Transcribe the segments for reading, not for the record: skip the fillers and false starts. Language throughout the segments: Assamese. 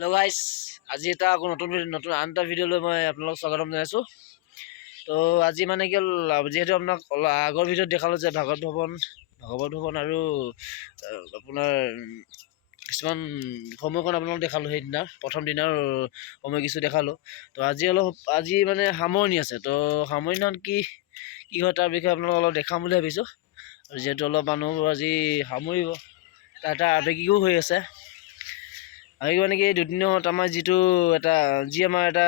হেল্ল' গাইছ, আজি এটা আকৌ নতুন আন এটা ভিডিঅ' লৈ মই আপোনালোকক স্বাগতম জনাইছোঁ। তো আজি মানে কি হ'ল, যিহেতু আপোনাক আগৰ ভিডিঅ'ত দেখালোঁ যে ভাগৱত ভৱন আৰু আপোনাৰ কিছুমান সময়কণ আপোনালোকক দেখালোঁ। সেইদিনা প্ৰথম দিনাৰ সময় কিছু দেখালোঁ। তো আজি মানে সামৰণি আছে। তো সামৰণিখন কি হয় তাৰ বিষয়ে আপোনালোকক অলপ দেখাম বুলি ভাবিছোঁ। আৰু যিহেতু অলপ মানুহবোৰ আজি সামৰিব, তাৰ এটা আৱেগিকো হৈ আছে। আৰু মানে কি দুদিনত আমাৰ আমাৰ এটা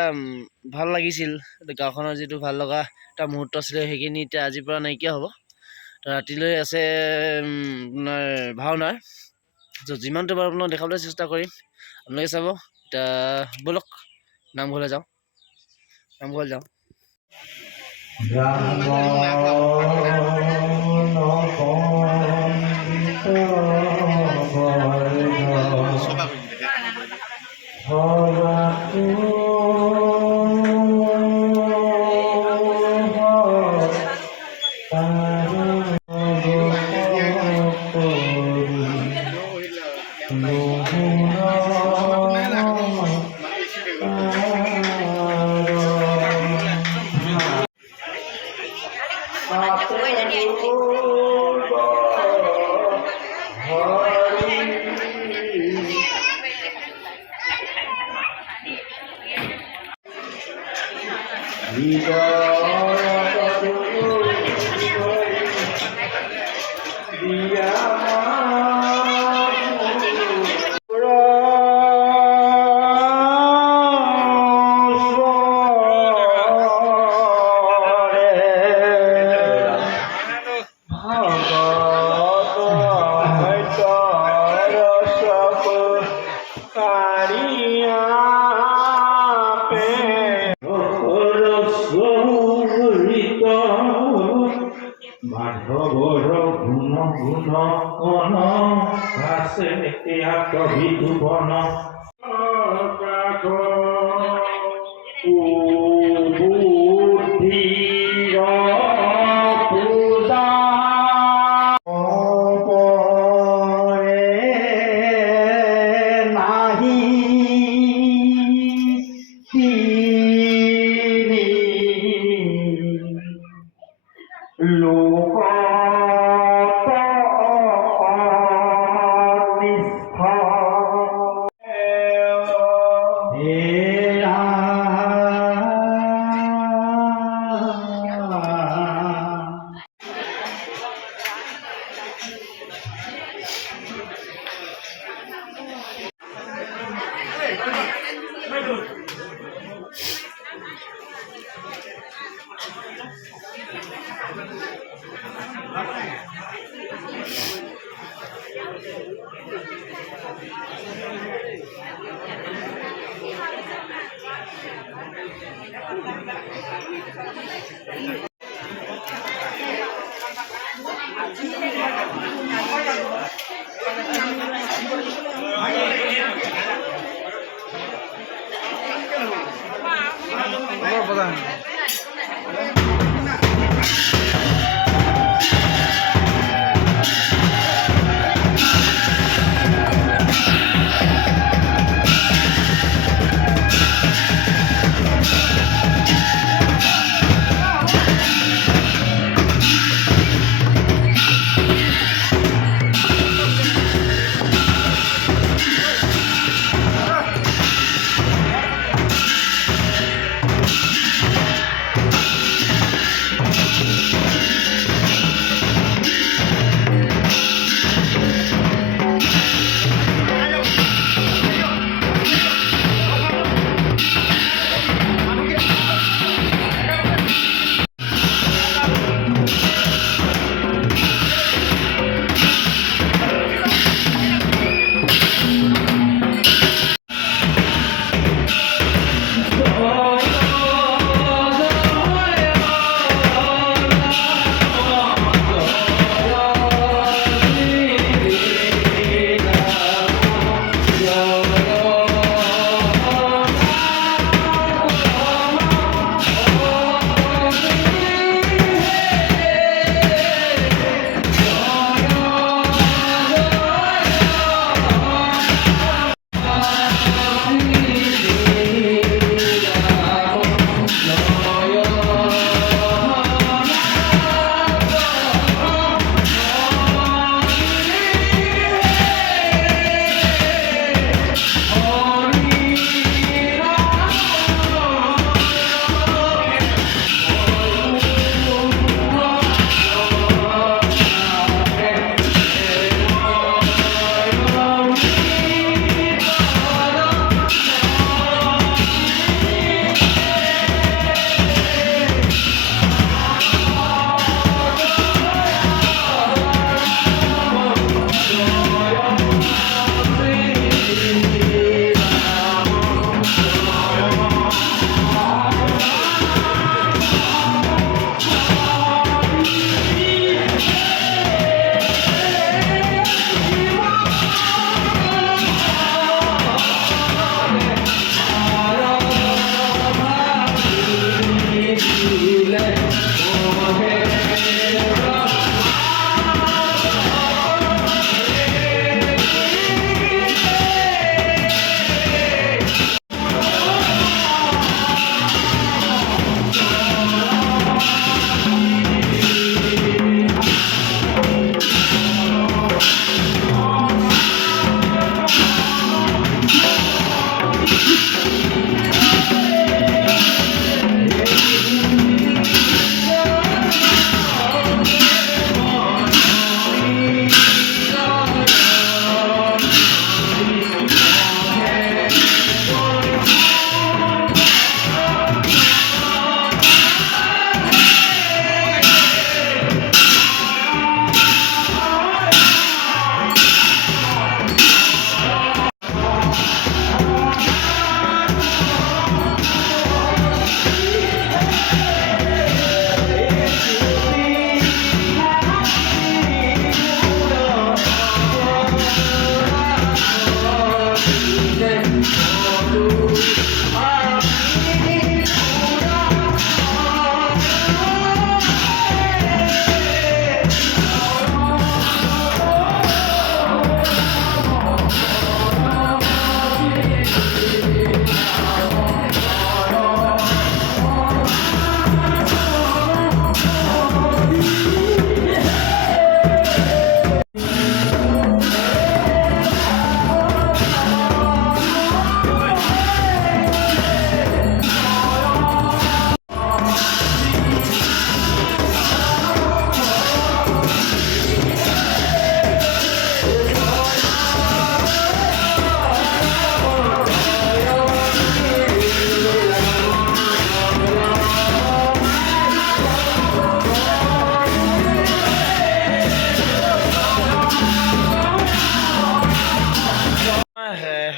ভাল লাগিছিল, গাঁওখনৰ যিটো ভাল লগা এটা মুহূৰ্ত আছিলে, সেইখিনি এতিয়া আজিৰ পৰা নাইকিয়া হ'ব। তো ৰাতিলৈ আছে আপোনাৰ ভাওনাৰ। তো যিমানটো বাৰু আপোনাক দেখাবলৈ চেষ্টা কৰিম, আপোনালোকে চাব। এতিয়া ব'লক নামঘৰলৈ যাওঁ। মাধৱৰ গুণ গুণ আছে কবি ভুৱন বুদ্ধিৰ পূজা নাহি লোক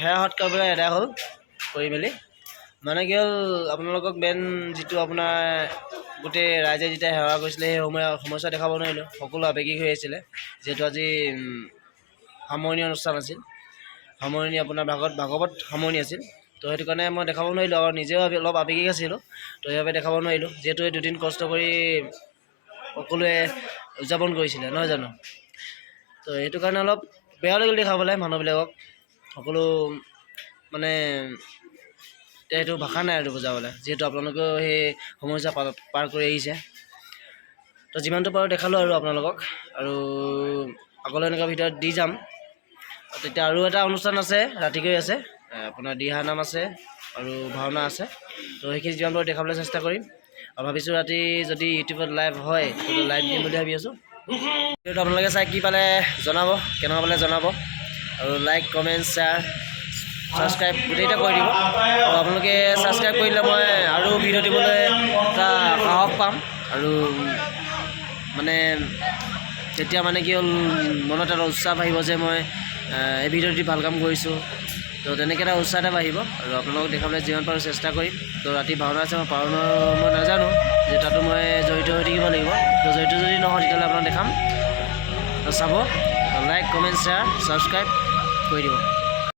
সেয়া সৎকাৰবিলাক এদায় হ'ল কৰি মেলি মানে কি হ'ল আপোনালোকক মেইন যিটো আপোনাৰ গোটেই ৰাইজে যেতিয়া সেৱা কৰিছিলে সেই সমস্যা দেখাব নোৱাৰিলোঁ সকলো আৱেগিক হৈ আছিলে যিহেতু আজি সামৰণি অনুষ্ঠান আছিল সামৰণি আপোনাৰ ভাগৱত সামৰণি আছিল তো সেইটো কাৰণে মই দেখাব নোৱাৰিলোঁ আৰু নিজেও অলপ আৱেগিক আছিলোঁ তো সেইবাবে দেখাব নোৱাৰিলোঁ যিহেতু এই দুদিন কষ্ট কৰি সকলোৱে উদযাপন কৰিছিলে নহয় জানো তো সেইটো কাৰণে অলপ বেয়া লাগিল দেখাবলৈ মানুহবিলাকক সকলো মানে এতিয়া সেইটো ভাষা নাই আৰু বুজাবলৈ যিহেতু আপোনালোকেও সেই সমস্যা পাৰ কৰি আহিছে তো যিমানটো পাৰোঁ দেখালোঁ আৰু আপোনালোকক আৰু আগলৈ এনেকুৱা ভিতৰত দি যাম তেতিয়া আৰু এটা অনুষ্ঠান আছে ৰাতিকৈ আছে আপোনাৰ দিহা নাম আছে আৰু ভাওনা আছে তো সেইখিনি যিমান পাৰোঁ দেখাবলৈ চেষ্টা কৰিম আৰু ভাবিছোঁ ৰাতি যদি ইউটিউবত লাইভ হয় তেতিয়া লাইভ দিম বুলি ভাবি আছোঁ ভিডিঅ'টো আপোনালোকে চাই কি পালে জনাব কেনেকুৱা পালে জনাব আৰু লাইক কমেণ্ট শ্বেয়াৰ ছাবস্ক্ৰাইব গোটেইকেইটা কৰি দিব আৰু আপোনালোকে ছাবস্ক্ৰাইব কৰিলে মই আৰু ভিডিঅ' দিবলৈ এটা সাহস পাম আৰু মানে তেতিয়া মানে কি হ'ল মনত এটা উৎসাহ আহিব যে মই এই ভিডিঅ'টো দি ভাল কাম কৰিছোঁ তো তেনেকৈ এটা উৎসাহ এটা বাঢ়িব আৰু আপোনালোকক দেখাবলৈ যিমান পাৰোঁ চেষ্টা কৰিম তো ৰাতি ভাওনা আছে মই পাৰোঁ মই নাজানো যে তাতো মই জড়িত হৈ থাকিব লাগিব তো জড়িত যদি নহয় তেতিয়াহ'লে আপোনাক দেখাম তো চাব লাইক কমেণ্ট শ্বেয়াৰ ছাবস্ক্ৰাইব কৰি দিব